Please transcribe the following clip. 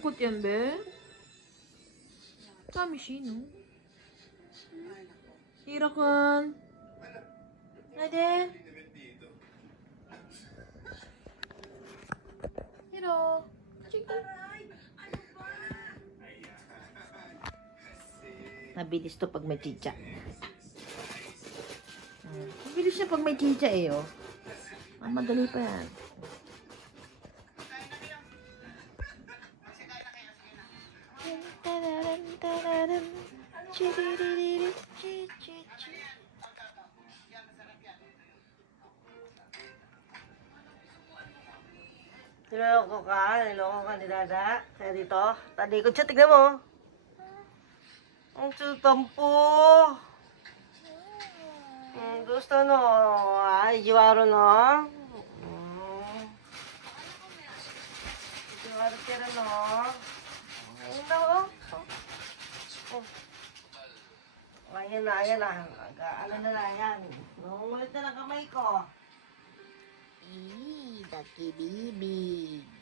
malungkot yan, be. Kami sino? Hirakan. Naden? Hiro. Chiki. Mabilis to pag may chicha. Mabilis siya pag may chicha eh, oh. Madali pa yan. Niloloko ka ni Dada. Kaya dito, talikod siya, tignan mo. Ang tampo. Gusto no, ay, jiwaro no. Jiwaro kira no. Ayun na oh. Ayan na. Ano na na yan. Nangungulit na ng kamay ko. Daki bibig.